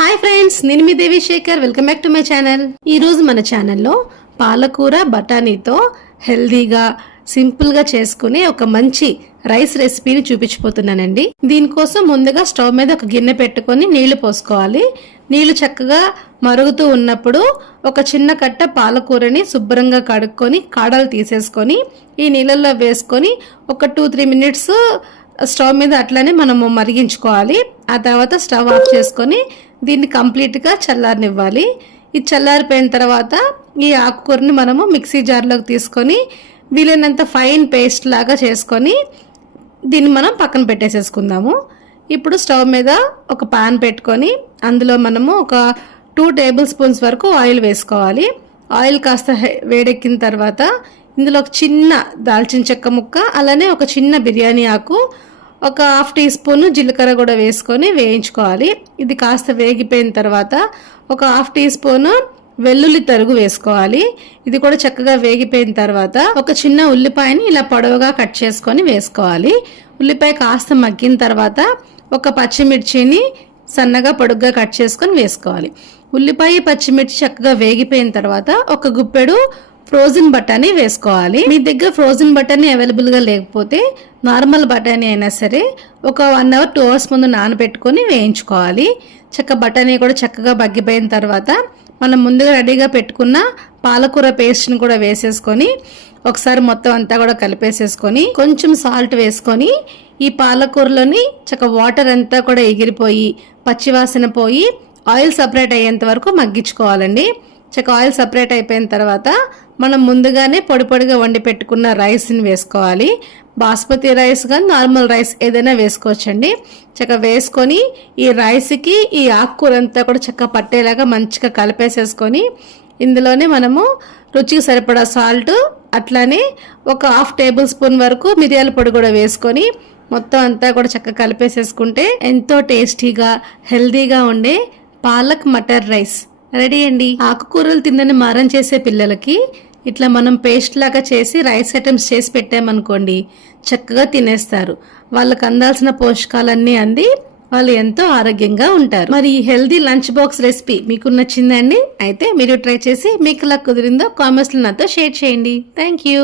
Hi friends, నేను మీ Devi Shekhar. Welcome back to my channel. ఈరోజు మన ఛానల్లో పాలకూర బఠానీతో హెల్దీగా సింపుల్గా చేసుకునే ఒక మంచి రైస్ రెసిపీని చూపించిపోతున్నానండి. దీనికోసం ముందుగా స్టవ్ మీద ఒక గిన్నె పెట్టుకొని నీళ్లు పోసుకోవాలి. నీళ్లు చక్కగా మరుగుతూ ఉన్నప్పుడు ఒక చిన్న కట్ట పాలకూరని శుభ్రంగా కడుక్కొని కాడలు తీసేసుకొని ఈ నీళ్ళల్లో వేసుకొని ఒక 2-3 మినిట్స్ స్టవ్ మీద అట్లనే మనము మరిగించుకోవాలి. ఆ తర్వాత స్టవ్ ఆఫ్ చేసుకొని దీన్ని కంప్లీట్గా చల్లారనివ్వాలి. ఇది చల్లారిపోయిన తర్వాత ఈ ఆకుకూరని మనము మిక్సీ జార్లోకి తీసుకొని వీలైనంత ఫైన్ పేస్ట్ లాగా చేసుకొని దీన్ని మనం పక్కన పెట్టేసేసుకుందాము. ఇప్పుడు స్టవ్ మీద ఒక పాన్ పెట్టుకొని అందులో మనము ఒక 2 టేబుల్ స్పూన్స్ వరకు ఆయిల్ వేసుకోవాలి. ఆయిల్ కాస్త వేడెక్కిన తర్వాత ఇందులో ఒక చిన్న దాల్చిన చెక్క ముక్క, అలానే ఒక చిన్న బిర్యానీ ఆకు, ఒక 1/2 టీ స్పూన్ జీలకర్ర కూడా వేసుకొని వేయించుకోవాలి. ఇది కాస్త వేగిపోయిన తర్వాత ఒక 1/2 టీ స్పూన్ వెల్లుల్లి తరుగు వేసుకోవాలి. ఇది కూడా చక్కగా వేగిపోయిన తర్వాత ఒక చిన్న ఉల్లిపాయని ఇలా పొడవుగా కట్ చేసుకొని వేసుకోవాలి. ఉల్లిపాయ కాస్త మగ్గిన తర్వాత ఒక పచ్చిమిర్చిని సన్నగా పొడుగ్గా కట్ చేసుకొని వేసుకోవాలి. ఉల్లిపాయ పచ్చిమిర్చి చక్కగా వేగిపోయిన తర్వాత ఒక గుప్పెడు ఫ్రోజన్ బఠానీ వేసుకోవాలి. మీ దగ్గర ఫ్రోజన్ బఠానీ అవైలబుల్ గా లేకపోతే నార్మల్ బఠానీ అయినా సరే ఒక 1 అవర్ 2 అవర్స్ ముందు నానబెట్టుకొని వేయించుకోవాలి. బఠానీ కూడా చక్కగా మగ్గిపోయిన తర్వాత మనం ముందుగా రెడీగా పెట్టుకున్న పాలకూర పేస్ట్ని కూడా వేసేసుకొని ఒకసారి మొత్తం అంతా కూడా కలిపేసేసుకొని కొంచెం సాల్ట్ వేసుకొని ఈ పాలకూరలోని వాటర్ అంతా కూడా ఎగిరిపోయి పచ్చివాసన పోయి ఆయిల్ సపరేట్ అయ్యేంత వరకు మగ్గించుకోవాలండి. ఆయిల్ సపరేట్ అయిపోయిన తర్వాత మనం ముందుగానే పొడి పొడిగా వండి పెట్టుకున్న రైస్ని వేసుకోవాలి. బాస్మతి రైస్ కానీ నార్మల్ రైస్ ఏదైనా వేసుకోవచ్చండి. వేసుకొని ఈ రైస్కి ఈ ఆకుకూర అంతా కూడా పట్టేలాగా మంచిగా కలిపేసేసుకొని ఇందులోనే మనము రుచికి సరిపడా సాల్ట్, అట్లానే ఒక 1/2 టేబుల్ స్పూన్ వరకు మిరియాల పొడి కూడా వేసుకొని మొత్తం అంతా కూడా కలిపేసేసుకుంటే ఎంతో టేస్టీగా హెల్దీగా ఉండే పాలక్ మటర్ రైస్ రెడీ అండి. ఆకుకూరలు తిందని మారం చేసే పిల్లలకి ఇట్లా మనం పేస్ట్ లాగా చేసి రైస్ ఐటమ్స్ చేసి పెట్టామనుకోండి, చక్కగా తినేస్తారు. వాళ్ళకి అందాల్సిన పోషకాలన్నీ అంది వాళ్ళు ఎంతో ఆరోగ్యంగా ఉంటారు. మరి ఈ హెల్దీ లంచ్ బాక్స్ రెసిపీ మీకు నచ్చిందండి? అయితే మీరు ట్రై చేసి మీకు ఎలా కుదిరిందో కామెంట్స్ లో నాతో షేర్ చేయండి. Thank you.